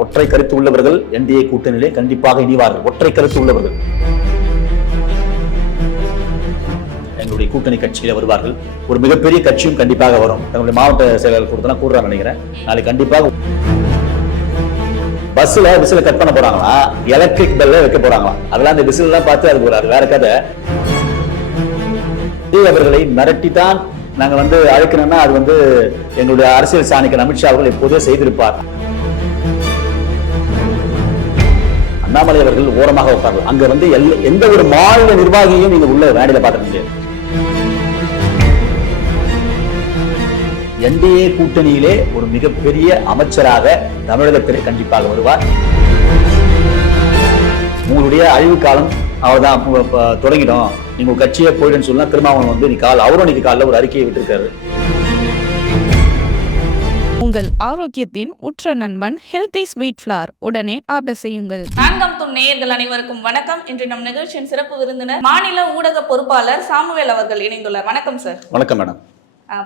ஒற்றை கருத்து உள்ளவர்கள் என்டிஏ கூட்டணியிலே கண்டிப்பாக இணைவார்கள். ஒற்றை கருத்து உள்ளவர்கள் எங்களுடைய கூட்டணி கட்சியில வருவார்கள். ஒரு மிகப்பெரிய கட்சியும் கண்டிப்பாக வரும். எங்களுடைய மாவட்ட செயலாளர் கொடுத்தா கூடுறான்னு நினைக்கிறேன். நாளைக்கு கண்டிப்பாக பஸ்ல விசில கட் பண்ண போறாங்களா, எலக்ட்ரிக் பெல்ல வைக்க போறாங்களா, அதெல்லாம் அந்த விசில் எல்லாம் பார்த்து அது வேற கதை. அவர்களை மிரட்டித்தான் நாங்க அழைக்கணும்னா அது எங்களுடைய அரசியல் சாணிக்கு அமித்ஷா அவர்கள் எப்போதே செய்திருப்பார். அண்ணாமலை அவர்கள் ஓரமாக உட்கார்ந்து அங்க எந்த ஒரு மாநில நிர்வாகியையும் நீங்க உள்ள வேலையில பார்க்க முடியாது. என்டிஏ கூட்டணியிலே ஒரு மிகப்பெரிய அமைச்சராக தமிழகத்திலே கண்டிப்பாக வருவார். உங்களுடைய அழிவு காலம் அவர்தான் தொடங்கிடும், நீங்க கட்சியை போயிடுன்னு சொன்னா திருமாவளவன் அவரும் இன்னைக்கு காலைல ஒரு அறிக்கையை விட்டிருக்காரு. உங்கள் ஆரோக்கியத்தின் உற்ற நண்பன் ஹெல்தி ஸ்வீட் ஃபிளார் உடனே ஆர்டர் செய்யுங்கள். நான்காம் தூண் நேயர்கள் அனைவருக்கும் வணக்கம். இன்று நம் நிகழ்ச்சியின் சிறப்பு விருந்தினர் மாநில ஊடக பொறுப்பாளர் சாமுவேல் அவர்கள் இணைந்துள்ளார். வணக்கம் சார். வணக்கம் மேடம்.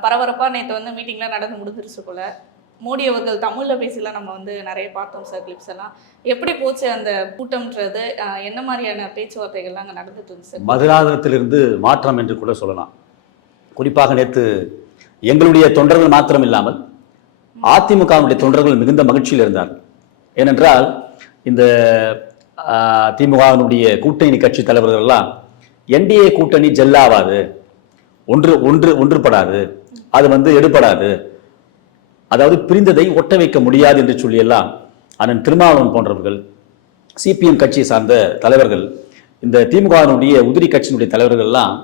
பரபரப்பா நேற்று மீட்டிங்லாம் நடந்து முடிஞ்சிருச்சு போல. மோடி அவர்கள் தமிழ்ல பேசிலாம் நம்ம நிறைய பார்த்தோம் சார், கிளிப்ஸ் எல்லாம். எப்படி போச்சு அந்த கூட்டம்ன்றது, என்ன மாதிரியான பேச்சுவார்த்தைகள்லாம் அங்கே நடந்துட்டு இருந்துச்சு? மதுராதகத்திலிருந்து மாற்றம் என்று கூட சொல்லலாம். குறிப்பாக நேற்று எங்களுடைய தொண்டர்கள் மாத்திரம் இல்லாமல் அதிமுகவுடைய தொண்டர்கள் மிகுந்த மகிழ்ச்சியில் இருந்தார்கள். ஏனென்றால் இந்த திமுகவினுடைய கூட்டணி கட்சி தலைவர்கள் எல்லாம் என்டிஏ கூட்டணி ஜெல்லாவாது, ஒன்றுபடாது, அது எடுபடாது, அதாவது பிரிந்ததை ஒட்ட வைக்க முடியாது என்று சொல்லி எல்லாம் அண்ணன் திருமாவளவன் போன்றவர்கள், சிபிஎம் கட்சியை சார்ந்த தலைவர்கள், இந்த திமுகவினுடைய உதிரி கட்சியினுடைய தலைவர்கள் எல்லாம்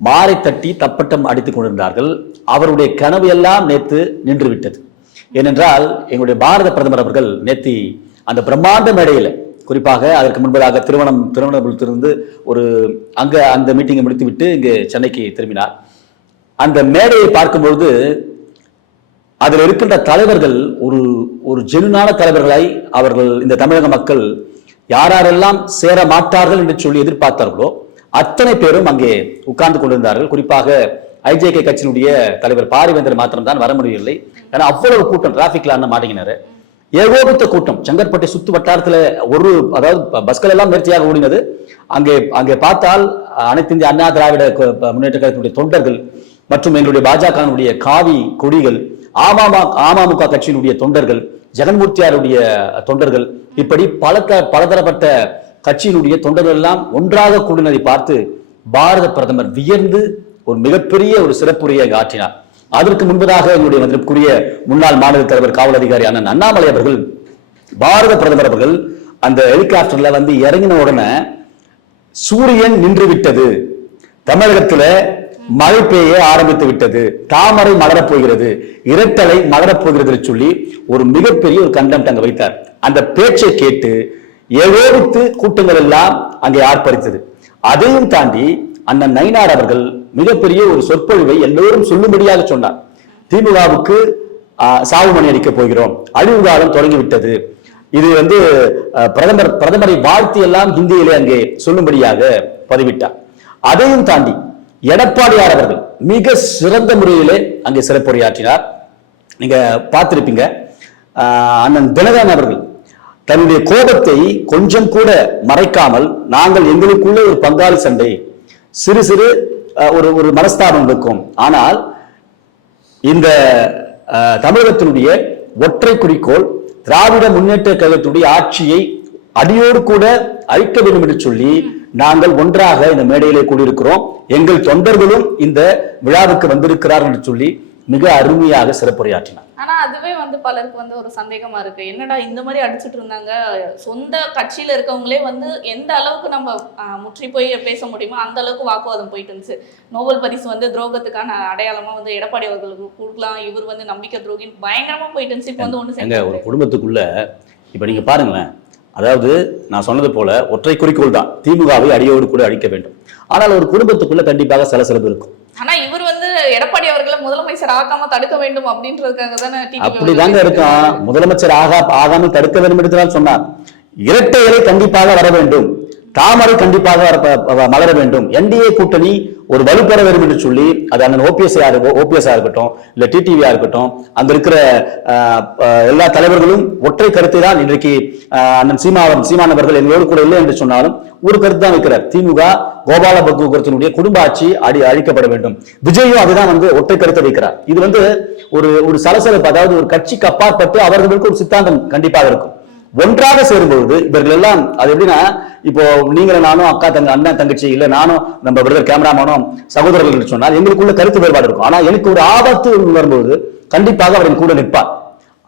மாரை தட்டி தப்பட்டம் அடித்துக் கொண்டிருந்தார்கள். அவருடைய கனவு எல்லாம் நேற்று நின்று விட்டது. ஏனென்றால் எங்களுடைய பாரத பிரதமர் அவர்கள் நேற்று அந்த பிரம்மாண்ட மேடையில், குறிப்பாக அதற்கு முன்பதாக திருவனந்தபுரத்திலிருந்து அந்த மீட்டிங்கை முடித்துவிட்டு இங்கு சென்னைக்கு திரும்பினார். அந்த மேடையை பார்க்கும்பொழுது அதில் இருக்கின்ற தலைவர்கள் ஒரு ஜெனுனான தலைவர்களாய் அவர்கள் இந்த தமிழக மக்கள் யாரெல்லாம் சேர மாட்டார்கள் என்று சொல்லி எதிர்பார்த்தார்களோ அத்தனை பேரும் அங்கே உட்கார்ந்து கொண்டிருந்தார்கள். குறிப்பாக ஐஜேகே கட்சியினுடைய தலைவர் பாரிவேந்தர் மாத்திரம்தான் வர முடியவில்லை. ஏன்னா அவ்வளவு கூட்டம், டிராபிக்ல அண்ணன் மாட்டேங்கினாரு. ஏகோபித்த கூட்டம். செங்கற்பட்டை சுத்து வட்டாரத்துல அதாவது பஸ்கள் எல்லாம் நேர்த்தியாக ஓடினது. அங்கே பார்த்தால் அனைத்து இந்திய அண்ணா திராவிட முன்னேற்ற கழகத்தினுடைய தொண்டர்கள் மற்றும் எங்களுடைய பாஜகவினுடைய காவி கொடிகள், அமமுக கட்சியினுடைய தொண்டர்கள், ஜெகன்மூர்த்தியாருடைய தொண்டர்கள், இப்படி பலதரப்பட்ட கட்சியினுடைய தொண்டர்கள் எல்லாம் ஒன்றாக கூடினதை பார்த்து பாரத பிரதமர் வியந்து ஒரு மிகப்பெரிய ஒரு சிறப்புரையை ஆற்றினார். அதற்கு முன்பதாக எங்களுடைய மதிப்புக்குரிய முன்னாள் மாநில தலைவர் காவல் அதிகாரி அண்ணன் அண்ணாமலை அவர்கள், பாரத பிரதமர் அவர்கள் அந்த ஹெலிகாப்டர்ல இறங்கின உடனே சூரியன் நின்று விட்டது, தமிழகத்துல மழை பெய்ய ஆரம்பித்து விட்டது, தாமரை மலரப் போகிறது, இரட்டலை மலரப் போகிறது சொல்லி ஒரு மிகப்பெரிய ஒரு கண்டெம்ட் அங்க வைத்தார். அந்த பேச்சை கேட்டு ஏகோபித்து கூட்டங்கள் எல்லாம் அங்கே ஆர்ப்பரித்தது. அதையும் தாண்டி அண்ணன் நயினார் அவர்கள் மிகப்பெரிய ஒரு சொற்பொழிவை எல்லோரும் சொல்லும்படியாக சொன்னார். திமுகவுக்கு சாவு மணி அடிக்கப் போகிறோம், அழிவு காலம் தொடங்கிவிட்டது, இது பிரதமரை வாழ்த்தி எல்லாம் ஹிந்தியிலே அங்கே சொல்லும்படியாக பதிவிட்டார். அதையும் தாண்டி எடப்பாடியார் அவர்கள் மிக சிறந்த முறையிலே அங்கே சிறப்புரையாற்றினார். நீங்க பார்த்திருப்பீங்க. அண்ணன் தினகரன் அவர்கள் தன்னுடைய கோபத்தை கொஞ்சம் கூட மறைக்காமல், நாங்கள் எங்களுக்குள்ள ஒரு பங்காளி சண்டை, சிறு சிறு ஒரு மனஸ்தாபம் இருக்கும், ஆனால் இந்த தமிழகத்தினுடைய ஒற்றை குறிக்கோள் திராவிட முன்னேற்ற கழகத்துடைய ஆட்சியை அடியோடு கூட அழிக்க வேண்டும் என்று சொல்லி நாங்கள் ஒன்றாக இந்த மேடையிலே கூடியிருக்கிறோம், எங்கள் தொண்டர்களும் இந்த விழாவுக்கு வந்திருக்கிறார்கள் என்று சொல்லி மிக அருமையாக சிறப்புரையாற்றினார். ஆனா அதுவே பலருக்கு ஒரு சந்தேகமா இருக்கு. என்னடா இந்த மாதிரி அடிச்சுட்டு இருந்தாங்க, சொந்த கட்சியில இருக்கவங்களே எந்த அளவுக்கு நம்ம முற்றி போய் பேச முடியுமோ அந்த அளவுக்கு வாக்குவாதம் போயிட்டு இருந்துச்சு. நோபல் பரிசு துரோகத்துக்கான அடையாளமா எடப்பாடி அவர்களுக்கு கொடுக்கலாம், இவர் நம்பிக்கை துரோகின்னு பயங்கரமா போயிட்டு இருந்துச்சு. இப்போ ஒண்ணு ஒரு குடும்பத்துக்குள்ள இப்ப நீங்க பாருங்களேன், அதாவது நான் சொன்னது போல ஒற்றை குறிக்கோள் தான், திமுகவை அடியோடு கூட அழிக்க வேண்டும். ஆனால் ஒரு குடும்பத்துக்குள்ள கண்டிப்பாக சலசலப்பு இருக்கும். ஆனா இவர் எடப்பாடி அவர்களை முதலமைச்சர் ஆகாம தடுக்க வேண்டும் அப்படின்றதுக்காக தானே அப்படிதாங்க இருக்கான். முதலமைச்சர் ஆகாமல் தடுக்க வேண்டும் என்று சொன்னார். இரட்டை இலை கண்டிப்பாக வர வேண்டும், தாமரை கண்டிப்பாக மலர வேண்டும், என்டிஏ கூட்டணி ஒரு வலுப்பெற வேண்டும் என்று சொல்லி அது அண்ணன் ஓபிஎஸ்ஆ இருக்கட்டும் இல்ல டிடிவியா இருக்கட்டும், அங்க இருக்கிற எல்லா தலைவர்களும் ஒற்றை கருத்தை தான் இன்றைக்கு அண்ணன் சீமான் அவர்கள் எங்களோடு கூட இல்லை என்று சொன்னாலும் ஒரு கருத்து தான் வைக்கிறார். திமுக கோபாலபுரத்தினுடைய குடும்ப ஆட்சி அழிக்கப்பட வேண்டும். விஜயும் அதுதான் ஒற்றை கருத்தை வைக்கிறார். இது ஒரு சலசலப்பு, அதாவது ஒரு கட்சிக்கு அப்பாற்பட்டு அவர்களுக்கு ஒரு சித்தாந்தம் கண்டிப்பாக இருக்கும். ஒன்றாக சேரும்பொழுது இவர்கள் எல்லாம் அது எப்படின்னா, இப்போ நீங்க நானும் அண்ணன் தங்கச்சி இல்ல நானும் நம்ம பிரதர் கேமராமேனும் சகோதரர்கள் சொன்னால் எங்களுக்குள்ள கருத்து வேறுபாடு இருக்கும். ஆனா எனக்கு ஒரு ஆபத்து வரும்போது கண்டிப்பாக அவர்கள் கூட நிற்பார்.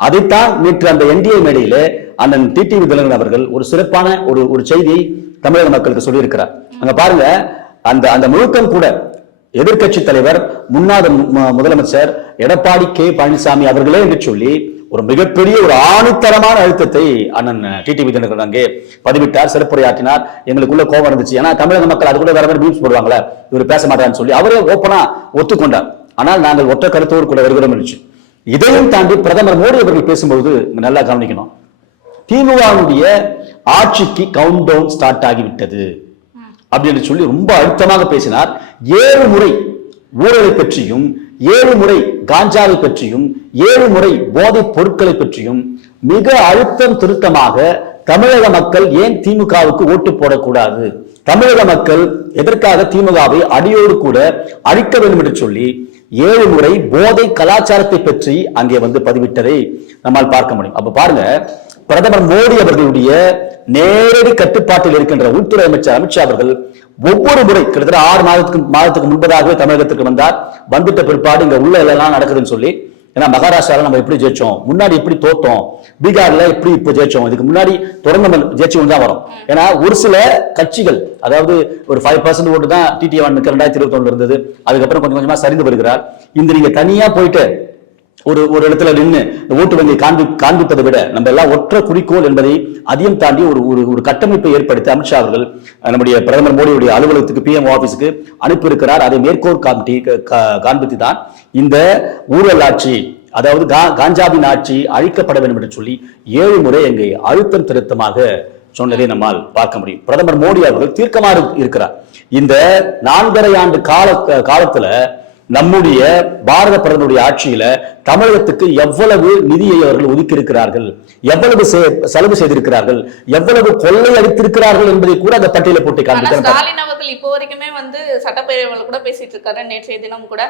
அதைத்தான் நேற்று அந்த என்டிஏ மேடையில அண்ணன் டிடிவி தினகரன் அவர்கள் ஒரு சிறப்பான ஒரு செய்தியை தமிழக மக்களுக்கு சொல்லியிருக்கிறார். அங்க பாருங்க, அந்த முழுக்கம் கூட எதிர்கட்சி தலைவர் முன்னாள் முதலமைச்சர் எடப்பாடி கே பழனிசாமி அவர்களே என்று சொல்லி ஒரு மிகப்பெரிய ஒரு ஆணித்தரமான அழுத்தத்தை அண்ணன் டிடிவி தினகரன் அங்கே பதிவிட்டார், சிறப்புரையாற்றினார். எங்களுக்குள்ள கோபம் இருந்துச்சு, ஏன்னா தமிழக மக்கள் அது கூட வேற மாதிரி மீம்ஸ் போடுவாங்களே, இவர் பேச மாட்டான்னு சொல்லி அவரே ஓப்பனா ஒத்துக்கொண்டார். ஆனால் நாங்கள் ஒற்றை கருத்தோடு கூட வருகிறோம் என்று. இதையும் தாண்டி பிரதமர் மோடி அவர்கள் பேசும்போது நல்லா கவனிக்கணும், திமுகவுடைய ஆட்சிக்கு கவுண்ட் டவுன் ஸ்டார்ட் ஆகிவிட்டது அப்படின்னு சொல்லி ரொம்ப அழுத்தமாக பேசினார். 7 முறை ஊழலை பற்றியும் 7 முறை காஞ்சாவை பற்றியும் 7 முறை போதைப் பொருட்களை பற்றியும் மிக அழுத்தம் திருத்தமாக தமிழக மக்கள் ஏன் திமுகவுக்கு ஓட்டு போடக்கூடாது, தமிழக மக்கள் எதற்காக திமுகவை அடியோடு கூட அழிக்க வேண்டும் என்று சொல்லி 7 முறை போதை கலாச்சாரத்தை பற்றி அங்கே பதிவிட்டதை நம்மால் பார்க்க முடியும். அப்ப பாருங்க, பிரதமர் மோடி அவர்களுடைய நேரடி கட்டுப்பாட்டில் இருக்கின்ற உள்துறை அமைச்சர் அமித்ஷா அவர்கள் ஒவ்வொரு முறை கிட்டத்தட்ட 6 மாதத்துக்கு முன்பதாகவே தமிழகத்திற்கு வந்தார். வந்துட்ட பிற்பாடு இங்க உள்ள எல்லாம் நடக்குதுன்னு சொல்லி, ஏன்னா மகாராஷ்டிரால நம்ம எப்படி ஜெயிச்சோம், முன்னாடி எப்படி தோத்தோம், பீகார்ல எப்படி இப்ப ஜெயிச்சோம், இதுக்கு முன்னாடி தொடர்ந்து ஜெயிச்சு தான் வரும். ஏன்னா ஒரு சில கட்சிகள், அதாவது ஒரு 5% ஓட்டு தான் டிடிவி 2021 இருந்தது, அதுக்கப்புறம் கொஞ்சம் கொஞ்சமா சரிந்து வருகிறார். இந்த நீங்க தனியா போயிட்டு ஒரு இடத்துல நின்று ஓட்டு வங்கி காண்பிப்பதை விட நம்ம எல்லாம் ஒற்றை குறிக்கோள் என்பதை அதையும் தாண்டி ஒரு கட்டமைப்பை ஏற்படுத்தி அமித்ஷா அவர்கள் நம்முடைய பிரதமர் மோடியுடைய அலுவலகத்துக்கு PM ஆபீஸுக்கு அனுப்பியிருக்கிறார். அதை மேற்கோள் காண்பித்து தான் இந்த ஊழல் ஆட்சி, அதாவது காஞ்சாவின் ஆட்சி அழிக்கப்பட வேண்டும் என்று சொல்லி 7 முறை எங்கே அழுத்தம் திருத்தமாக சொன்னதை நம்மால் பார்க்க முடியும். பிரதமர் மோடி அவர்கள் தீர்க்கமாக இருக்கிறார். இந்த 4.5 ஆண்டு காலத்துல நம்முடைய பாரத பிரதமருடைய ஆட்சியில தமிழகத்துக்கு எவ்வளவு நிதியை அவர்கள் ஒதுக்கி இருக்கிறார்கள், எவ்வளவு செலவு செய்திருக்கிறார்கள், எவ்வளவு கொள்ளை அடித்திருக்கிறார்கள் என்பதை கூட அந்த பட்டியலை போட்டு காண்பிக்கிறார். ஸ்டாலின் அவர்கள் இப்போ வரைக்குமே சட்டப்பேரவையில் கூட பேசிட்டு இருக்காரு. நேற்றைய தினம் கூட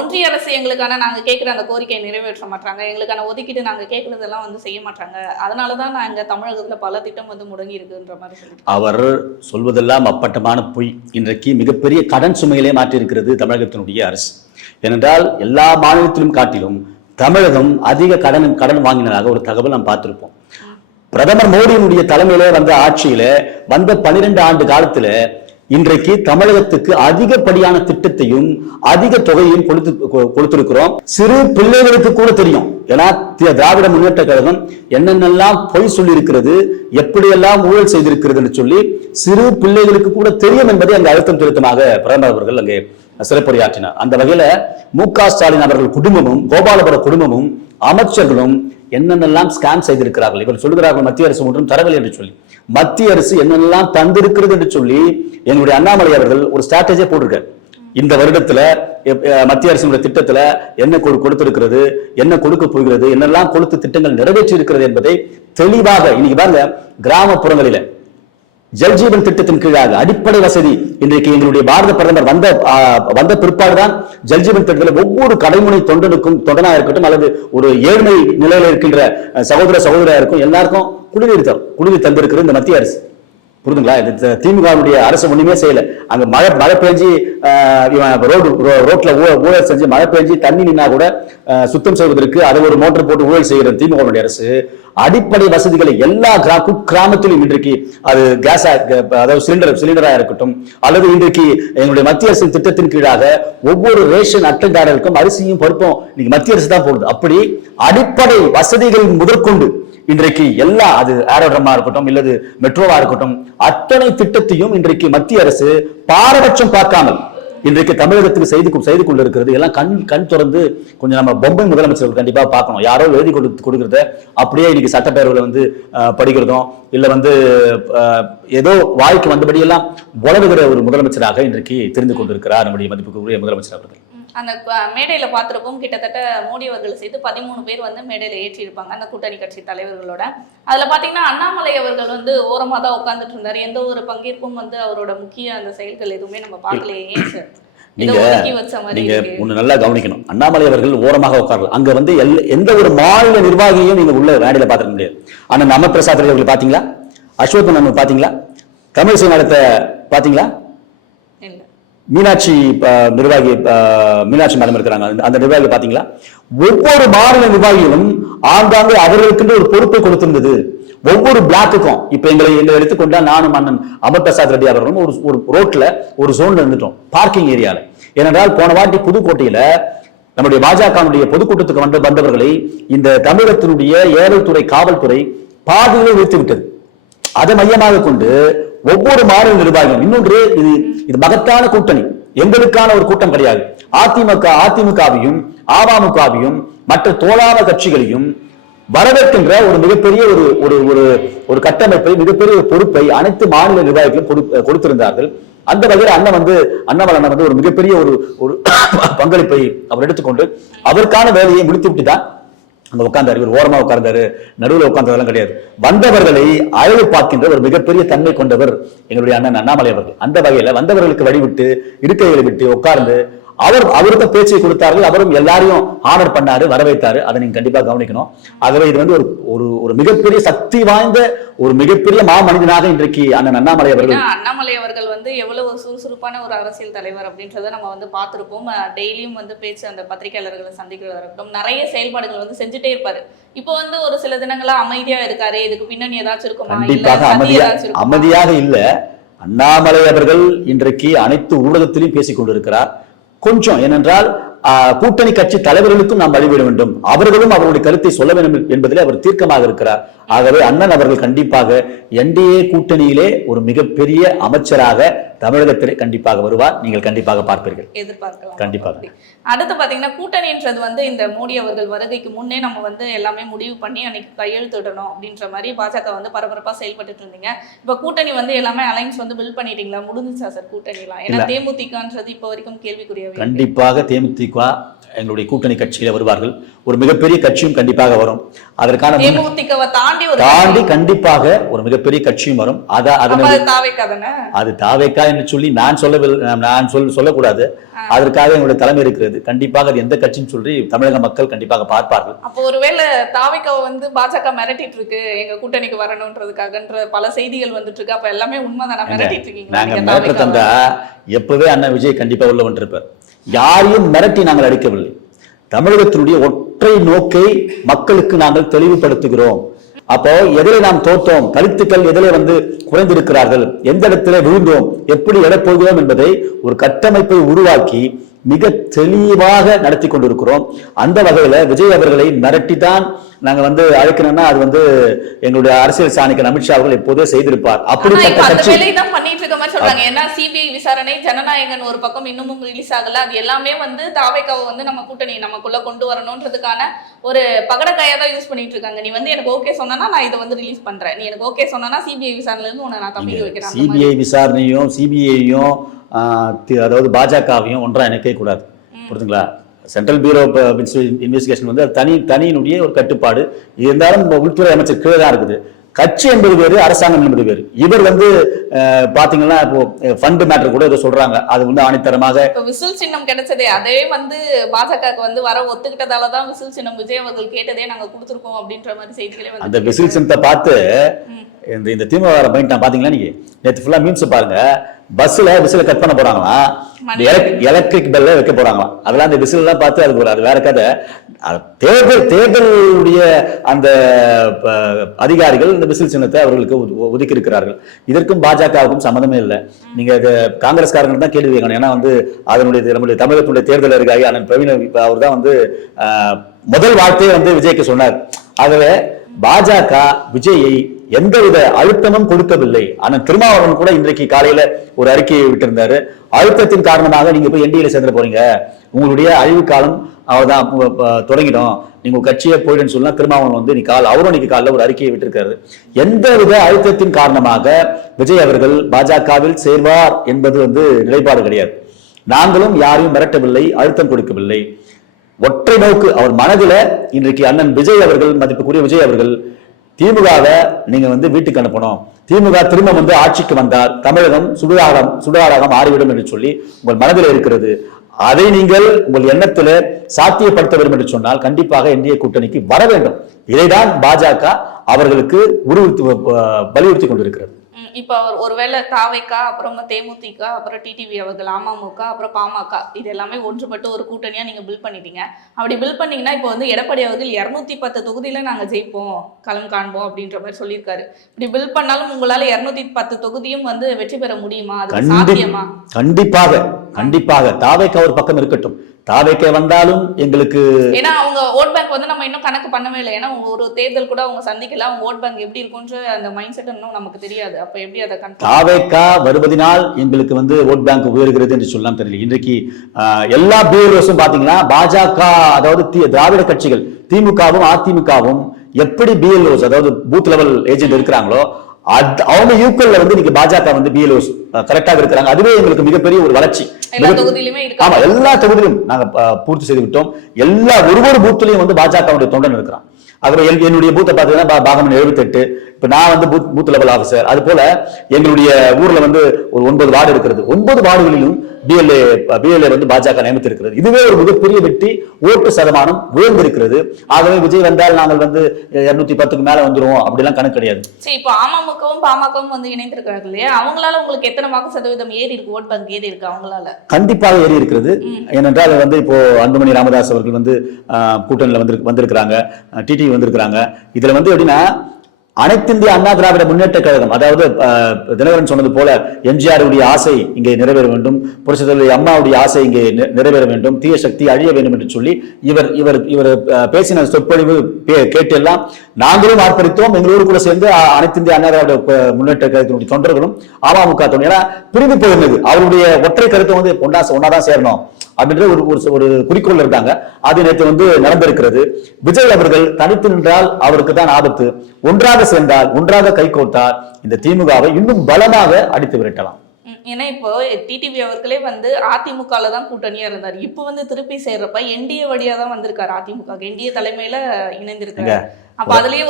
ஒன்றிய அரசு எங்களுக்கான நாங்க கேட்கிற அந்த கோரிக்கையை நிறைவேற்ற மாட்டாங்க, எங்களுக்கான ஒதுக்கீடு நாங்க கேட்கறதெல்லாம் செய்ய மாட்டாங்க, அதனாலதான் நாங்க தமிழகத்துல பல திட்டம் முடங்கி இருக்குன்ற மாதிரி சொல்லி அவர் சொல்வதெல்லாம் அப்பட்டமான பொய். இன்றைக்கு மிகப்பெரிய கடன் சுமையிலே மாற்றி இருக்கிறது தமிழகத்தினுடைய அரசு. ஏனென்றால் எல்லா மாநிலத்திலும் காட்டிலும் தமிழகம் அதிக கடன் வாங்கினதாக ஒரு தகவல் நாம் பார்த்திருப்போம். பிரதமர் மோடியினுடைய தலைமையில வந்த ஆட்சியில வந்த 12 ஆண்டு காலத்துல இன்றைக்கு தமிழகத்துக்கு அதிகப்படியான திட்டத்தையும் அதிக தொகையையும் கொடுத்திருக்கிறோம். சிறு பிள்ளைகளுக்கு கூட தெரியும், ஏன்னா திராவிட முன்னேற்ற கழகம் என்னென்னலாம் பொய் சொல்லி இருக்கிறது, எப்படியெல்லாம் ஊழல் செய்திருக்கிறது என்று சொல்லி சிறு பிள்ளைகளுக்கு கூட தெரியும் என்பதை அங்கு அழுத்தம் திருத்தமாக பிரதமர் அவர்கள் அங்கே சிறப்புரையாற்றினார். அந்த வகையில மு.க. ஸ்டாலின் அவர்கள் குடும்பமும் கோபாலபுர குடும்பமும் அமைச்சர்களும் என்னென்னலாம் ஸ்கேம் செய்திருக்கிறார்கள். இவர் சொல்லுகிறார்கள் மத்திய அரசு ஒன்றும் தரவில்லை என்று சொல்லி, மத்திய அரசு என்னென்னலாம் தந்திருக்கிறது என்று சொல்லி எங்களுடைய அண்ணாமலை அவர்கள் ஒரு ஸ்ட்ராட்டஜியை போட்டிருக்கார். இந்த வருடத்துல மத்திய அரசுடைய திட்டத்துல என்ன கொடுத்திருக்கிறது, என்ன கொடுக்க போகிறது, என்னெல்லாம் கொடுத்து திட்டங்கள் நிறைவேற்றி இருக்கிறது என்பதை தெளிவாக இன்னைக்கு பாருங்க, கிராமப்புறங்களில ஜல்ஜீவன் திட்டத்தின் கீழாக அடிப்படை வசதி இன்றைக்கு எங்களுடைய பாரத பிரதமர் வந்த பிற்பாடுதான் ஜல்ஜீவன் திட்டத்தில் ஒவ்வொரு கடைமுனை தொண்டனா இருக்கட்டும் அல்லது ஒரு ஏழ்மை நிலையில இருக்கின்ற சகோதரா இருக்கும் எல்லாருக்கும் குடிநீர் தந்திருக்கிறது இந்த மத்திய அரசு. புரிதுங்களா? திமுகவுடைய அரசு ஒண்ணுமே செய்யல. அங்க மழை பெஞ்சு ரோட்ல ஊழல் செஞ்சு மழை பெஞ்சு தண்ணி நின்னா கூட சுத்தம் செய்வதற்கு அதை ஒரு மோட்டர் போட்டு ஊழல் செய்கிற திமுகவுடைய அரசு அடிப்படை வசதிகளை எல்லா கிராமத்திலும் இன்றைக்கு அது கேஸ், அதாவது சிலிண்டரா இருக்கட்டும் அல்லது இன்றைக்கு எங்களுடைய மத்திய அரசின் திட்டத்தின் கீழாக ஒவ்வொரு ரேஷன் அட்டைதாரருக்கும் அரிசியும் பருப்பும் இன்னைக்கு மத்திய அரசு தான் போடுது. அப்படி அடிப்படை வசதிகள் முதற்கொண்டு இன்றைக்கு எல்லா, அது ஏரோட்ரமா இருக்கட்டும் இல்லது மெட்ரோவா இருக்கட்டும், அத்தனை திட்டத்தையும் இன்றைக்கு மத்திய அரசு பாரபட்சம் பார்க்காமல் இன்றைக்கு தமிழகத்துக்கு செய்து கொண்டிருக்கிறது எல்லாம் கண் திறந்து கொஞ்சம் நம்ம பொம்மை முதலமைச்சர்கள் கண்டிப்பா பார்க்கணும். யாரோ எழுதி கொடுக்கறத அப்படியே இன்னைக்கு சட்டப்பேரவையில் வந்து படிக்கிறதும் இல்ல வந்து ஏதோ வாய்க்கு வந்தபடி எல்லாம் உலகுகிற ஒரு முதலமைச்சராக இன்றைக்கு தெரிந்து கொண்டிருக்கிறார் நம்முடைய மதிப்புக்குரிய முதலமைச்சர் அவர்கள். அந்த மேடையில பார்த்திருப்போம், கிட்டத்தட்ட மோடி அவர்கள் சேர்த்து 13 பேர் வந்து மேடையில ஏற்றிருப்பாங்க அந்த கூட்டணி கட்சி தலைவர்களோட. அதுல பாத்தீங்கன்னா அண்ணாமலை அவர்கள் வந்து ஓரமா தான் உட்கார்ந்துட்டு இருந்தாரு. எந்த ஒரு பங்கேற்பும் வந்து அவரோட முக்கிய அந்த செயல்கள் எதுவுமே நம்ம பார்க்கலையே. ஏன் சார் நீங்க ஒண்ணு நல்லா கவனிக்கணும், அண்ணாமலை அவர்கள் ஓரமாக உட்காரல. அங்க வந்து எந்த ஒரு மாநில நிர்வாகியும் நீங்க உள்ள மேடையில பாத்துக்க முடியாது. ஆனா நம்ம பிரசாத் அவர்கள் பாத்தீங்களா, அசோக் நம்ம பாத்தீங்களா, தமிழிசை நடத்த பாத்தீங்களா, மீனாட்சி நிர்வாகி மீனாட்சி மேடம் இருக்கிறாங்க அந்த நிர்வாகி பாத்தீங்களா, ஒவ்வொரு மாநில நிர்வாகிகளும் ஆங்காங்கே அவர்களுக்கு ஒரு பொறுப்பை கொடுத்திருந்தது. ஒவ்வொரு பிளாக்குக்கும் இப்ப எங்களை எடுத்துக்கொண்டா நானும் அண்ணன் அமர் பிரசாத் ரெட்டி அவர்களும் ஒரு ரோட்ல ஒரு ஜோன்ல இருந்துட்டோம், பார்க்கிங் ஏரியால. ஏனென்றால் போன வாட்டி புதுக்கோட்டையில நம்முடைய பாஜகவுடைய பொதுக்கூட்டத்துக்கு வந்தவர்களை இந்த தமிழகத்தினுடைய ஏழல்துறை காவல்துறை பாதியிலே வைத்து விட்டது. அதை மையமாக கொண்டு ஒவ்வொரு மாநில நிர்வாகிகளும் இன்னொன்று இது மகத்தான கூட்டணி, எங்களுக்கான ஒரு கூட்டம் கிடையாது. அதிமுகவையும் அமமுகவையும் மற்ற தோழாத கட்சிகளையும் வரவேற்கின்ற ஒரு மிகப்பெரிய ஒரு கட்டமைப்பை, மிகப்பெரிய ஒரு பொறுப்பை அனைத்து மாநில நிர்வாகிகளும் கொடுத்திருந்தார்கள். அந்த வகையில் அண்ணாமலை வந்து ஒரு மிகப்பெரிய ஒரு பங்களிப்பை அவர் எடுத்துக்கொண்டு அவருக்கான வேலையை முடித்து விட்டு தான் அங்க உட்கார்ந்தாரு. இவர் ஓரமா உட்கார்ந்தாரு, நடுவில் உட்கார்ந்ததெல்லாம் கிடையாது. வந்தவர்களை அழகு பார்க்கின்ற ஒரு மிகப்பெரிய தன்மை கொண்டவர் எங்களுடைய அண்ணன் அண்ணாமலை அவர்கள். அந்த வகையில வந்தவர்களுக்கு வழிவிட்டு இருக்கைகளை விட்டு உட்கார்ந்து அவருக்கு பேச்சை கொடுத்தார்கள். அவரும் எல்லாரையும் ஆனர் பண்ணாரு, வரவேற்றாரு. அதை நீங்க கண்டிப்பா கவனிக்கணும். ஆகவே இது வந்து ஒரு மிகப்பெரிய சக்தி வாய்ந்த ஒரு மிகப்பெரிய மாமனிதனாக இன்றைக்கு அண்ணன் அண்ணாமலை அவர்கள் வந்து எவ்வளவு ஒரு சுறுசுறுப்பான ஒரு அரசியல் தலைவர் அப்படின்றத நம்ம வந்து பார்த்திருப்போம். டெய்லியும் வந்து பேச்சு அந்த பத்திரிகையாளர்களை சந்திக்கிறதா இருக்கட்டும், நிறைய செயல்பாடுகள் வந்து செஞ்சுட்டே இருப்பாரு. இப்போ வந்து ஒரு சில தினங்களா அமைதியா இருக்காரு. இதுக்கு பின்னணி ஏதாச்சும் இருக்குமா? கண்டிப்பாக அமைதியாக இல்ல. அண்ணாமலை அவர்கள் இன்றைக்கு அனைத்து ஊடகத்திலும் பேசிக் கொண்டிருக்கிறார். கொஞ்சம் ஏனென்றால் கூட்டணி கட்சி தலைவர்களுக்கும் நாம் வழிவிட வேண்டும், அவர்களும் அவருடைய கருத்தை சொல்ல வேண்டும் என்பதிலே அவர் தீர்க்கமாக இருக்கிறார். ஆகவே அண்ணன் அவர்கள் கண்டிப்பாக என்டிஏ கூட்டணியிலே ஒரு மிகப்பெரிய அமைச்சராக தமிழகத்திலே கண்டிப்பாக வருவார். நீங்கள் கண்டிப்பாக பார்ப்பீர்கள், எதிர்பார்க்கலாம். கண்டிப்பாக. அடுத்து பாத்தீங்கன்னா கூட்டணின்றது வந்து இந்த மோடி அவர்கள் வருகைக்கு முன்னே நம்ம வந்து எல்லாமே முடிவு பண்ணி அன்னைக்கு கையெழுத்திடணும் அப்படின்ற மாதிரி பாஜக வந்து பரபரப்பா செயல்பட்டு இருந்தீங்க. இப்ப கூட்டணி வந்து எல்லாமே அலைன்ஸ் வந்து பில்ட் பண்ணிட்டீங்களா? முடிஞ்சுச்சா சார் கூட்டணி எல்லாம்? ஏன்னா தேமுதிகன்றது இப்ப வரைக்கும் கேள்விக்குரிய. கண்டிப்பாக தேமுதிக எங்களுடைய கூட்டணி கட்சியில வருவார்கள். ஒரு மிகப்பெரிய கட்சியும் கண்டிப்பாக வரும். அதற்கான தாண்டி கண்டிப்பாக ஒரு மிகப்பெரிய கட்சியும் வரும். அது தாவேக்கா என்று சொல்லி நான் சொல்லக்கூடாது. அதற்காக எங்களுடைய தலைமை இருக்கிறது. கண்டிப்பாக அது எந்த கட்சின்னு சொல்லி தமிழக மக்கள் கண்டிப்பாக பார்ப்பார்கள். அப்போ ஒருவேளை தாவேக்காவை வந்து பாஜக மிரட்டிட்டு இருக்கு எங்க கூட்டணிக்கு வரணும்ன்றதுக்காகன்ற பல செய்திகள் வந்துட்டு இருக்கு. அப்ப எல்லாமே உண்மைதானா? மிரட்டிட்டு இருக்கீங்க? நாங்க மிரட்ட தந்தா எப்பவே அண்ணன் விஜய் கண்டிப்பா உள்ள வந்திருப்பார். யாரையும் மிரட்டி நாங்கள் அடிக்கவில்லை. தமிழகத்தினுடைய ஒற்றை நோக்கை மக்களுக்கு நாங்கள் தெளிவுபடுத்துகிறோம். அப்போ எதிலே நாம் தோற்றோம், கருத்துக்கள் எதிலே வந்து குறைந்திருக்கிறார்கள், எந்த இடத்துல விழுந்தோம், எப்படி எடப்போகிறோம் என்பதை ஒரு கட்டமைப்பை உருவாக்கி மிக தெளிவாக நடத்தி கொண்டிருக்கிறோம். அந்த வகையில விஜய் அவர்களை மிரட்டித்தான் நாங்க வந்து அழைக்கணும்னா அது வந்து எங்களுடைய அரசியல் சாணிக்கு அமித்ஷா அவர்கள் எப்போதே செய்திருப்பார். அப்படிப்பட்ட கட்சி பண்ணிட்டு இருக்க மாதிரி சொல்றாங்க. ஏன்னா சிபிஐ விசாரணை, ஜனநாயகன் ஒரு பக்கம் இன்னமும் ரிலீஸ் ஆகல. அது எல்லாமே வந்து தாவேக்காவை வந்து நம்ம கூட்டணி நமக்குள்ள கொண்டு வரணும்ன்றதுக்கான ஒரு பகடக்காயா தான் யூஸ் பண்ணிட்டு இருக்காங்க. நீ வந்து எனக்கு ஓகே சொன்னா நான் இதை வந்து ரிலீஸ் பண்றேன், நீ எனக்கு ஓகே சொன்னா சிபிஐ விசாரணையில இருந்து உன்னை நான் தப்பிக்க வைக்கிறேன். சிபிஐ விசாரணையும் சிபிஐயும் அதாவது பாஜகவையும் ஒன்றா இணைக்க கூடாது. புரியுதுங்களா? சென்ட்ரல் பியூரோ இன்வெஸ்டிகேஷன் வந்து தனியினுடைய ஒரு கட்டுப்பாடு இருந்தாலும் உள்துறை அமைச்சர் கீழே தான் இருக்குது. கட்சி என்பது வேறு, அரசாங்கம் என்பது வேறு. இவர் வந்து பாத்தீங்கன்னா இப்போ ஃபண்ட் மேட்டர் கூட ஏதோ சொல்றாங்க, அது வந்து ஆணித்தரமாக விசில் சின்னம் கிடைச்சதே அதே வந்து பாஜகவுக்கு வந்து வர ஒத்துக்கிட்டதாலதான் விசில் சின்னம் விஜய் அவர்கள் கேட்டதே நாங்க கொடுத்துருக்கோம் அப்படின்ற மாதிரி செய்திகளே வந்து அந்த விசில் சின்னத்தை பார்த்து இந்த திமுக பண்ணிட்டான். பாத்தீங்களா? நீங்க நேற்று ஃபுல்லா மீம்ஸ் பாருங்க, பஸ்ல விசில கட் பண்ண போறாங்களாம், எலக்ட்ரிக் பெல்ல வைக்க போறாங்களாம். அதெல்லாம் அந்த விசில் எல்லாம் பார்த்து அது வேற கதை. தேர்தலுடைய அந்த அதிகாரிகள் இந்த விசில் சின்னத்தை அவர்களுக்கு ஒதுக்கி இருக்கிறார்கள். இதற்கும் பாஜகவுக்கும் சம்மந்தமே இல்லை. நீங்க காங்கிரஸ்காரங்க தான் கேள்வி கேட்கணும். ஏன்னா வந்து நம்முடைய தமிழகத்துடைய தேர்தல் அதிகாரி அண்ணன் பிரவீன் அவர் தான் வந்து முதல் வார்த்தையை வந்து விஜய்க்கு சொன்னார். ஆகவே பாஜக விஜயை எந்தவித அழுத்தமும் கொடுக்கவில்லை. ஆனா திருமாவளவன் கூட இன்றைக்கு காலையில ஒரு அறிக்கையை விட்டிருந்தாரு. அழுத்தத்தின் காரணமாக நீங்க போய் என்டிஏல சேர்ந்து போறீங்க, உங்களுடைய அழிவு காலம் அவர்தான் தொடங்கிடும், நீங்க கட்சியே போயிடுன்னு சொன்னா திருமாவளவன் வந்து அவரும் இன்னைக்கு காலைல ஒரு அறிக்கையை விட்டிருக்காரு. எந்தவித அழுத்தத்தின் காரணமாக விஜய் அவர்கள் பாஜகவில் சேர்வார் என்பது வந்து நிலைப்பாடு கிடையாது. நாங்களும் யாரையும் மிரட்டவில்லை, அழுத்தம் கொடுக்கவில்லை. ஒற்றை நோக்கு அவர் மனதில இன்றைக்கு அண்ணன் விஜய் அவர்கள், மதிப்புக்குரிய விஜய் அவர்கள், திமுகவை நீங்க வந்து வீட்டுக்கு அனுப்பணும், திமுக திரும்ப வந்து ஆட்சிக்கு வந்தால் தமிழகம் சுடுகாடாக மாறிவிடும் என்று சொல்லி உங்கள் மனதில் இருக்கிறது. அதை நீங்கள் உங்கள் எண்ணத்தில் சாத்தியப்படுத்த வேண்டும் என்று சொன்னால் கண்டிப்பாக என்டிஏ கூட்டணிக்கு வர வேண்டும். இதைதான் பாஜக அவர்களுக்கு வலியுறுத்தி கொண்டிருக்கிறது. இப்ப அவர் ஒருவேளை தாவைக்கா, அப்புறம் தேமுதிக, அப்புறம் டிடிவி அவர்கள், அமமுக, அப்புறம் பாமக, இது எல்லாமே ஒன்றுபட்டு ஒரு கூட்டணியா நீங்க பில் பண்ணிட்டீங்க. அப்படி பில் பண்ணீங்கன்னா இப்போ வந்து எடப்பாடி அவர்கள் 210 தொகுதியில நாங்க ஜெயிப்போம், களம் காண்போம் அப்படின்ற மாதிரி சொல்லியிருக்காரு. இப்படி பில் பண்ணாலும் உங்களால 210 தொகுதியும் வந்து வெற்றி பெற முடியுமா? அது சாத்தியமா? கண்டிப்பாக தாவைக்கா ஒரு பக்கம் இருக்கட்டும், தாவைக்கே வந்தாலும் எங்களுக்கு, ஏன்னா அவங்க ஓட் பேங்க் வந்து நம்ம இன்னும் கணக்கு பண்ணவே இல்லை. ஏன்னா ஒரு தேர்தல் கூட அவங்க சந்திக்கல, அவங்க ஓட் பேங்க் எப்படி இருக்குன்ற அந்த மைண்ட் செட் இன்னும் நமக்கு தெரியாது. அப்ப எப்படி அதை தாவைக்கா வருவதனால் எங்களுக்கு வந்து ஓட் பேங்க் உயர்கிறது என்று சொல்லலாம் தெரியல. இன்றைக்கு எல்லா பிஎல்ஓஸும் பாத்தீங்கன்னா பாஜக, அதாவது திராவிட கட்சிகள் திமுகவும் அதிமுகவும் எப்படி பிஎல்ஓஸ், அதாவது பூத் லெவல் ஏஜென்ட் இருக்கிறாங்களோ அவங்க யூக்கல்ல வந்து இன்னைக்கு பாஜக வந்து பிஎல்ஓஸ் கரெக்டாக இருக்கிறாங்க. அதுவே எங்களுக்கு மிகப்பெரிய ஒரு வளர்ச்சி. ஆமா, எல்லா தொகுதியிலும் நாங்க பூர்த்தி செய்து விட்டோம். ஒவ்வொரு பூத்திலையும் வந்து பாஜக தொண்டன் இருக்கிறான். ஆகவே என்னுடைய பூத்தை பார்த்தீங்கன்னா பாகமன் 78, இப்ப நான் வந்து பூத் லெவல் ஆபீசர். அது போல எங்களுடைய ஊர்ல வந்து ஒரு 9 வார்டு இருக்கிறது. 9 வார்டுகளிலும் பிஎல்ஏ வந்து பாஜக நியமித்திருக்கிறது. இதுவே ஒரு மிகப்பெரிய வெற்றி, ஓட்டு சதமானம் உயர்ந்திருக்கிறது. ஆகவே விஜய் வந்தால் நாங்கள் வந்து 210க்கு மேல வந்துருவோம் அப்படிலாம் கணக்கு கிடையாது. சரி, இப்போ அமமுகவும் பாமகவும் வந்து இணைந்திருக்கிறார்கள் இல்லையா, அவங்களால உங்களுக்கு எத்தனை வாக்கு சதவீதம் ஏறி இருக்கு, ஓட் பேங்க் ஏறி இருக்கு? அவங்களால கண்டிப்பாக ஏறி இருக்கிறது. ஏனென்றால் வந்து இப்போ அன்புமணி ராமதாஸ் அவர்கள் வந்து கூட்டணியில வந்திருக்கிறாங்க, டிடி வந்திருக்கிறாங்க. இதுல வந்து எப்படின்னா அனைத்து இந்திய அண்ணா திராவிட முன்னேற்ற கழகம், அதாவது தினகரன் சொன்னது போல எம்ஜிஆருடைய ஆசை இங்கே நிறைவேற வேண்டும், புரட்சித் தலைவி அம்மாவுடைய ஆசை இங்கே நிறைவேற வேண்டும், தீய சக்தி அழிய வேண்டும் என்று சொல்லி இவர் பேசின சொற்பொழிவு கேட்டெல்லாம் நாங்களும் ஆர்ப்பரித்தோம். எங்களோடு கூட சேர்ந்து அனைத்து இந்திய அண்ணா திராவிட முன்னேற்ற கழகத்தினுடைய தொண்டர்களும் அமமுக தொண்டர், ஏன்னா பிரிந்து போயிருந்தது. அவருடைய ஒற்றை கருத்தை வந்து ஒன்னாதான் சேரணும் அப்படின்ற ஒரு குறிக்கோள் இருந்தாங்க. அது நேற்று வந்து நடந்திருக்கிறது. விஜய் அவர்கள் தனித்து நின்றால் அவருக்கு தான் ஆபத்து, ஒன்றாக சேர்ந்தால், ஒன்றாக கைகோர்த்தால் இந்த திமுகவை இன்னும் பலமாக அடித்து விரட்டலாம். ஏன்னா இப்போ டிடிவி அவர்களே வந்து அதிமுகல தான் கூட்டணியா இருந்தார். இப்போ வந்து திருப்பி சேர்றப்ப என்டிஏ வழியா தான் வந்திருக்காரு அதிமுக, என்டிஏ தலைமையில இணைந்திருக்காரு. அப்ப அதுலயே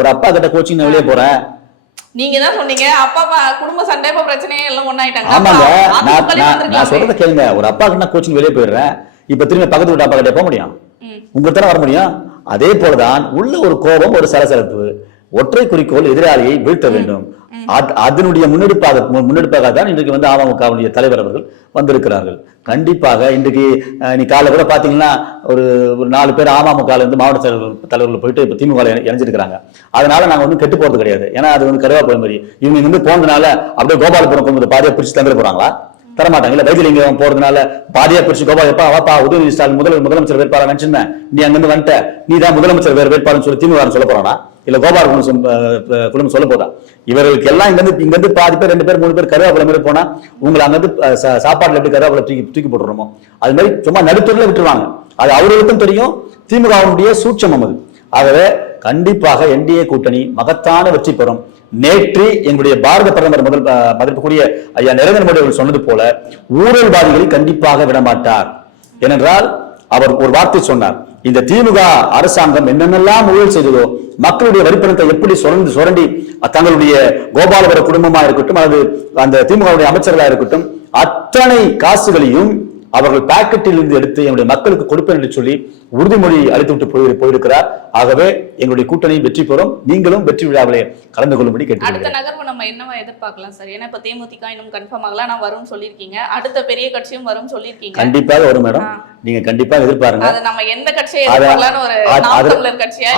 ஒரு அப்பா கிட்ட கோச்சிங் வெளியே போறேன், நீங்க தான் சொன்னீங்க அப்பா குடும்ப சண்டை பிரச்சனையே எல்லாம் ஒண்ணாயிட்டாங்க. ஆமாங்க, நான் சொல்றத கேளுங்க. ஒரு அப்பா கிட்ட கோச்சிங் வெளியே போயிடுறேன், இப்ப திரும்பி பக்கத்து வீட்டு அப்பா கிட்ட போக முடியும்? உங்களுக்கு தானே வர முடியும். அதே போலதான் உள்ள ஒரு கோபம், ஒரு சலசலப்பு, ஒற்றை குறிக்கோள் எதிராளியை வீழ்த்த வேண்டும். அதனுடைய முன்னெடுப்பாக தான் இன்றைக்கு வந்து அமமுகவுடைய தலைவர் அவர்கள் வந்திருக்கிறார்கள். கண்டிப்பாக இன்றைக்கு நீ காலைல கூட பாத்தீங்கன்னா ஒரு 4 பேர் அமமுகல இருந்து மாவட்ட தலைவர்கள் போயிட்டு இப்ப திமுக இணைஞ்சிருக்கிறாங்க. அதனால நாங்க வந்து கெட்டு போறது கிடையாது. ஏன்னா அது வந்து கருவாப்பழம் மாதிரி. இவங்க வந்து போனதுனால அப்படியே கோபாலபுரம் கொண்டு பாதியா பிரிச்சு தந்துட போறாங்களா? தரமாட்டாங்க. இல்ல வைத்திலிங்கம் போறதுனால பாதியா பிரிச்சு கோபால் எப்பா வாப்பா உதயநிதி ஸ்டாலின் முதலமைச்சர் வேட்பாளர் நினைச்சிருந்தேன், நீ அங்கிருந்து வந்துட்ட, நீ தான் முதலமைச்சர் வேட்பாளர் சொல்லி திமுக சொல்ல போறானா? இல்ல கோபால் குடும்பம் சொல்ல போதா? இவர்களுக்கு எல்லாம் இங்கிருந்து பாதி பேர் 2 பேர் 3 பேர் கருவாப்பழ மாதிரி போனா உங்களை அங்கிருந்து சாப்பாடுல எப்படி கருவாப்பழ தூக்கி போட்டுறோமோ அது மாதிரி சும்மா நடுத்தூர்ல விட்டுருவாங்க. அது அவர்களுக்கும் தெரியும், திமுகவுடைய சூட்சமம் அது. ஆகவே கண்டிப்பாக என்டிஏ கூட்டணி மகத்தான வெற்றி பெறும். நேற்று எங்களுடைய பாரத பிரதமர் மதிப்புக்குரிய ஐயா நரேந்திர மோடி அவர்கள் சொன்னது போல ஊழல்வாதிகளை கண்டிப்பாக விடமாட்டார். ஏனென்றால் அவர் ஒரு வார்த்தை சொன்னார், இந்த திமுக அரசாங்கம் என்னென்னலாம் ஊழல் செய்ததோ, மக்களுடைய வரிப்பணத்தை எப்படி சுரண்டி தங்களுடைய கோபாலபுர குடும்பமா இருக்கட்டும் அல்லது அந்த திமுகவுடைய அமைச்சர்களா இருக்கட்டும், அத்தனை காசுகளையும் அவர்கள் பாக்கெட்டில் இருந்து எடுத்து என்னுடைய மக்களுக்கு கொடுப்பேன் என்று சொல்லி உறுதிமொழி அளித்துவிட்டு போயிருக்கிறார். ஆகவே எங்களுடைய கூட்டணி வெற்றி பெறும். நீங்களும் வெற்றி விழாவிலே கலந்து கொள்ளும்படி கேட்டு அடுத்த நகர்வு நம்ம என்னவா எதிர்பார்க்கலாம் சார்? ஏன்னா இப்ப தேமுதிக இன்னும் கன்ஃபார்ம் ஆகலாம், நான் வரும்னு சொல்லியிருக்கீங்க, அடுத்த பெரிய கட்சியும் வரும்னு சொல்லியிருக்கீங்க. கண்டிப்பாக வரும் மேடம், நீங்க கண்டிப்பாக எதிர்பாருங்க. அது நம்ம எந்த கட்சியை எதிர்பார்க்கலாம்னு ஒரு கட்சியா?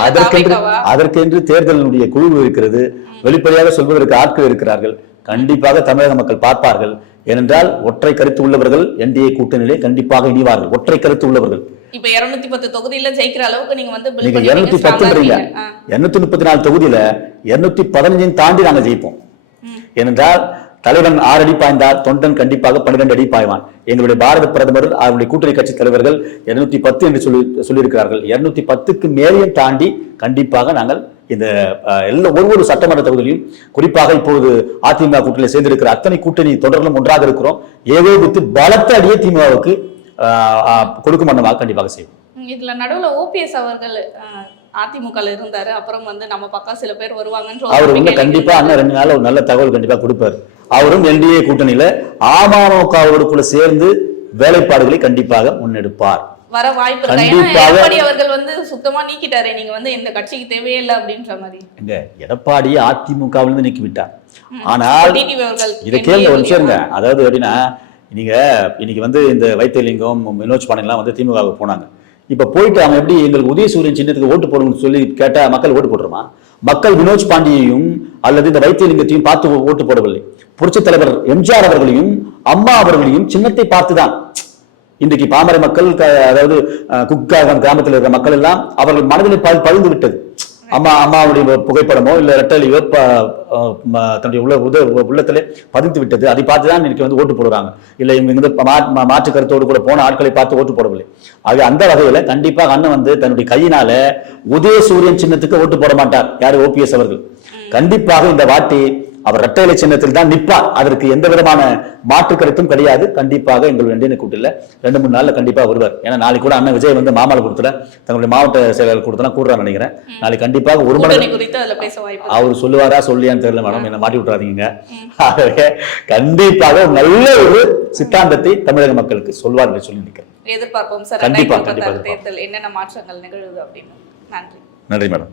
அதற்கென்று தேர்தலுடைய குழு இருக்கிறது, வெளிப்படையாக சொல்வதற்கு ஆட்கள் இருக்கிறார்கள். கண்டிப்பாக தமிழக மக்கள் பார்ப்பார்கள். ஏனென்றால் ஒற்றை கருத்து உள்ளவர்கள் என்டிஏ கூட்டணியிலே கண்டிப்பாக இணைவார்கள். ஒற்றை கருத்து உள்ளவர்கள். இப்ப 210 தொகுதியில ஜெயிக்கிற அளவுக்கு நீங்க வந்து build நீங்க பண்ணிருக்கீங்க, 210 234 தொகுதியில 215 தாண்டி நாங்க ஜெயிப்போம். ஏனென்றால் தலைவன் 6 அடி பாய்ந்தால் தொண்டன் கண்டிப்பாக 12 அடி பாய்வான். எங்களுடைய பாரத பிரதமர் அவருடைய கூட்டணி கட்சி தலைவர்கள் 210 என்று சொல்லியிருக்கிறார்கள். 210க்கு மேலேயும் தாண்டி கண்டிப்பாக நாங்கள் இந்த ஒவ்வொரு சட்டமன்ற தொகுதியிலும், குறிப்பாக இப்போது அதிமுக கூட்டணியில் சேர்ந்திருக்கிற அத்தனை கூட்டணி தொடர்களும் ஒன்றாக இருக்கிறோம். ஏகோபித்து பலத்த அடியே திமுகவுக்கு கொடுக்கும் வண்ணமாக கண்டிப்பாக செய்வோம். இதுல நடுவுல ஓபிஎஸ் அவர்கள் அதிமுக இருந்தாரு, அப்புறம் வந்து நம்ம பக்கம் சில பேர் வருவாங்கன்ற அவர் வந்து கண்டிப்பா அண்ணன் 2 நாள் ஒரு நல்ல தகவல் கண்டிப்பா கொடுப்பாரு. அவரும் என்டிஏ கூட்டணியில அமமுகவோடு சேர்ந்து வேலைப்பாடுகளை கண்டிப்பாக முன்னெடுப்பார். வர வாய்ப்பு இருக்கு. ஏன்னா எடப்பாடி அவர்கள் வந்து சுத்தமா நீக்கிட்டாரு, நீங்க வந்து இந்த கட்சிக்கு தேவையே இல்லை அப்படின்ற மாதிரி. எங்க எடப்பாடியை அதிமுகவிலிருந்து நீக்கி விட்டார். ஆனால் இதை கேள்வி ஒரு நிமிஷம், அதாவது எப்படின்னா, நீங்க இன்னைக்கு வந்து இந்த வைத்தியலிங்கம், வினோஜ் பாண்டியன்லாம் வந்து திமுகவுக்கு போனாங்க. இப்ப போயிட்டு அவங்க எப்படி எங்களுக்கு உதயசூரியன் சின்னத்துக்கு ஓட்டு போடணும்னு சொல்லி கேட்டா மக்கள் ஓட்டு போடுறோமா? மக்கள் வினோஜ் பாண்டியையும் அல்லது இந்த வைத்தியலிங்கத்தையும் பார்த்து ஓட்டு போடவில்லை. புரட்சித் தலைவர் எம்ஜிஆர் அவர்களையும் அம்மா அவர்களையும் சின்னத்தை பார்த்துதான் இன்றைக்கு பாமர மக்கள், அதாவது குக்காகன் கிராமத்தில் இருக்கிற மக்கள் எல்லாம் அவர்கள் மனதில் பழுந்து விட்டது. அம்மாவுடைய புகைப்படமோ இல்ல ரெட்டலையோ தன்னுடைய உள்ளத்திலே பதிந்து விட்டது. அதை பார்த்துதான் இன்னைக்கு வந்து ஓட்டு போடுறாங்க. இல்லை இவங்க வந்து மாற்று கருத்தோடு கூட போன ஆட்களை பார்த்து ஓட்டு போடவில்லை. ஆக அந்த வகையில கண்டிப்பாக அண்ணன் வந்து தன்னுடைய கையினால உதயசூரியன் சின்னத்துக்கு ஓட்டு போட மாட்டார். யாரு? ஓபிஎஸ் அவர்கள். கண்டிப்பாக இந்த வாட்டி அவர் இரட்டை சின்னத்தில் தான் நிற்பார். அதற்கு எந்த விதமான மாற்று கருத்தும் கிடையாது. கண்டிப்பாக எங்கள் என்டிஏ கூட்டணியில 2-3 நாள்ல கண்டிப்பா வருவார். ஏன்னா நாளைக்கு கூட அண்ணன் விஜய் வந்து மாமல்லபுரத்துல தங்களுடைய மாவட்ட செயலாளர் கூட்டத்தான் கூடுறான்னு நினைக்கிறேன். நாளைக்கு கண்டிப்பாக ஒரு மணி அவர் சொல்லுவாரா சொல்லியான்னு தெரியல மேடம், என்ன மாட்டி விட்டுறாதீங்க. ஆகவே கண்டிப்பாக நல்ல ஒரு சித்தாந்தத்தை தமிழக மக்களுக்கு சொல்வார் என்று சொல்லி நிற்கிறேன். எதிர்பார்ப்போம் சார். கண்டிப்பா தேர்தல் என்னென்ன மாற்றங்கள் நிகழுது அப்படின்னு. நன்றி. நன்றி மேடம்.